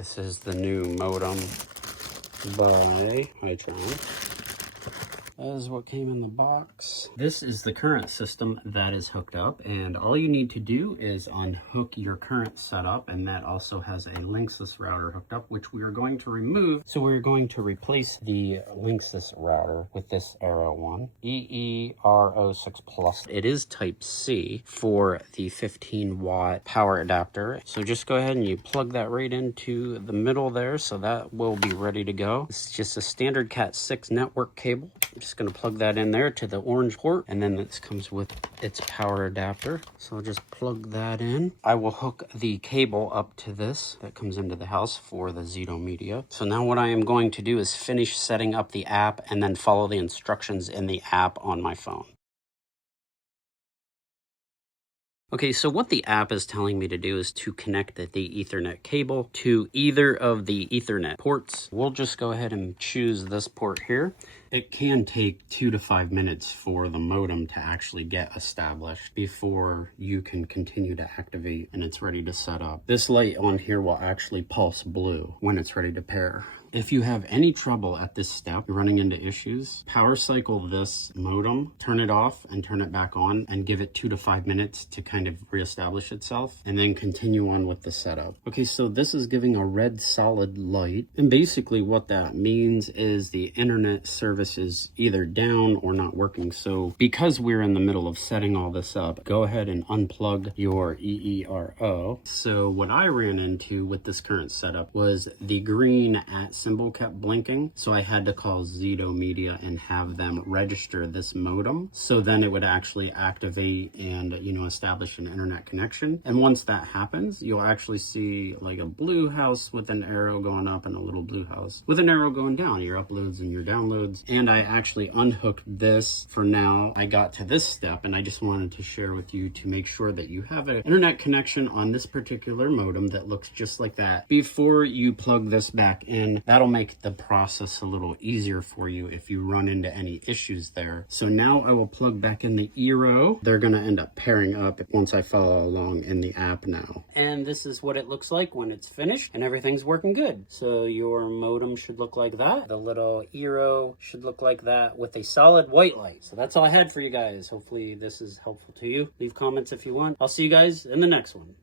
This is the new modem by Hitron. That is what came in the box. This is the current system that is hooked up, and all you need to do is unhook your current setup, and that also has a Linksys router hooked up, which we are going to remove. So we're going to replace the Linksys router with this eero one, eero6 Plus. It is Type C for the 15-watt power adapter. So just go ahead and you plug that right into the middle there, so that will be ready to go. It's just a standard Cat 6 network cable. I'm just going to plug that in there to the orange port, and then this comes with its power adapter. So I'll just plug that in. I will hook the cable up to this that comes into the house for the Zeto Media. So now what I am going to do is finish setting up the app and then follow the instructions in the app on my phone. Okay, so what the app is telling me to do is to connect the Ethernet cable to either of the Ethernet ports. We'll just go ahead and choose this port here. It can take 2 to 5 minutes for the modem to actually get established before you can continue to activate and it's ready to set up. This light on here will actually pulse blue when it's ready to pair. If you have any trouble at this step, you're running into issues, power cycle this modem, turn it off and turn it back on, and give it 2 to 5 minutes to kind of reestablish itself, and then continue on with the setup. Okay, so this is giving a red solid light, and basically what that means is the internet service is either down or not working. So because we're in the middle of setting all this up, go ahead and unplug your eero. So what I ran into with this current setup was the green at symbol kept blinking, so I had to call Zeto Media and have them register this modem, so then it would actually activate and establish an internet connection. And once that happens, you'll actually see like a blue house with an arrow going up and a little blue house with an arrow going down, your uploads and your downloads. And I actually unhooked this for now. I got to this step and I just wanted to share with you to make sure that you have an internet connection on this particular modem that looks just like that before you plug this back in. That'll make the process a little easier for you if you run into any issues there. So now I will plug back in the eero. They're gonna end up pairing up once I follow along in the app now. And this is what it looks like when it's finished and everything's working good. So your modem should look like that. The little eero should look like that with a solid white light. So that's all I had for you guys. Hopefully this is helpful to you. Leave comments if you want. I'll see you guys in the next one.